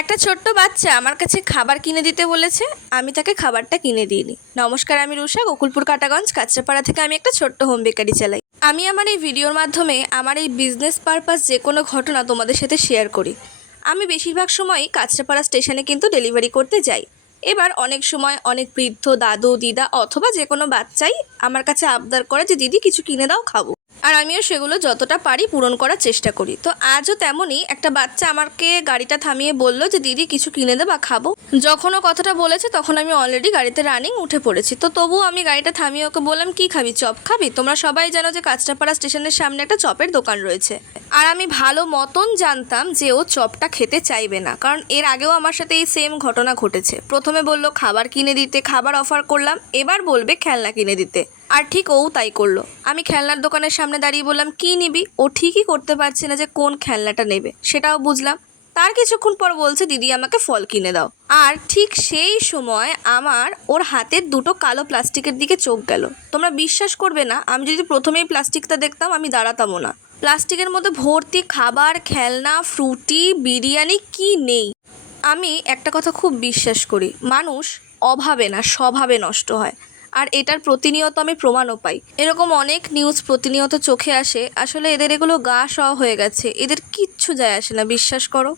একটা ছোট্ট বাচ্চা আমার কাছে খাবার কিনে দিতে বলেছে, আমি তাকে খাবারটা কিনে দিইনি। নমস্কার, আমি রুষা, গোকুলপুর কাটাগঞ্জ কাঁচরাপাড়া থেকে আমি একটা ছোট্ট হোম বেকারি চালাই। আমি আমার এই ভিডিওর মাধ্যমে আমার এই বিজনেস পারপাস যে কোনো ঘটনা তোমাদের সাথে শেয়ার করি। আমি বেশিরভাগ সময়ই কাঁচরাপাড়া স্টেশনে কিন্তু ডেলিভারি করতে যাই। এবার অনেক সময় অনেক বৃদ্ধ দাদু দিদা অথবা যে কোনো বাচ্চাই আমার কাছে আবদার করে যে দিদি কিছু কিনে দাও, খাবো। আর আমিও সেগুলো যতটা পারি পূরণ করার চেষ্টা করি। তো আজও তেমনই একটা বাচ্চা আমাকে গাড়িটা থামিয়ে বলল যে দিদি কিছু কিনে দে বা খাবো। যখন ও কথাটা বলেছে তখন আমি অলরেডি গাড়িতে রানিং উঠে পড়েছি। তো তবুও আমি গাড়িটা থামিয়ে ওকে বললাম, কি খাবি, চপ খাবি? তোমরা সবাই জানো যে কাঁচরাপাড়া স্টেশনের সামনে একটা চপের দোকান রয়েছে। আর আমি ভালো মতন জানতাম যে ও চপটা খেতে চাইবে না, কারণ এর আগেও আমার সাথে এই সেম ঘটনা ঘটেছে। প্রথমে বললো খাবার কিনে দিতে, খাবার অফার করলাম, এবার বলবে খেলনা কিনে দিতে। আর ঠিক ও তাই করলো। আমি খেলনার দোকানের সামনে দাঁড়িয়ে বললাম, কি নিবি? ও ঠিকই করতে পারছে না যে কোন খেলনাটা নেবে, সেটাও বুঝলাম। তার কিছুক্ষণ পর বলছে দিদি আমাকে ফল কিনে দাও। আর ঠিক সেই সময় আমার ওর হাতের দুটো কালো প্লাস্টিকের দিকে চোখ গেল। তোমরা বিশ্বাস করবে না, আমি যদি প্রথমেই প্লাস্টিকটা দেখতাম আমি দাঁড়াতামও না। প্লাস্টিকের মধ্যে ভর্তি খাবার, খেলনা, ফ্রুটি, বিরিয়ানি, কি নেই। আমি একটা কথা খুব বিশ্বাস করি, মানুষ অভাবে না স্বভাবে নষ্ট হয়। আর এটার প্রতিনিয়ত আমি প্রমাণও পাই। এরকম অনেক নিউজ প্রতিনিয়ত চোখে আসে। আসলে এদের এগুলো গা সওয়া হয়ে গেছে, এদের কিচ্ছু যায় আসে না, বিশ্বাস করো।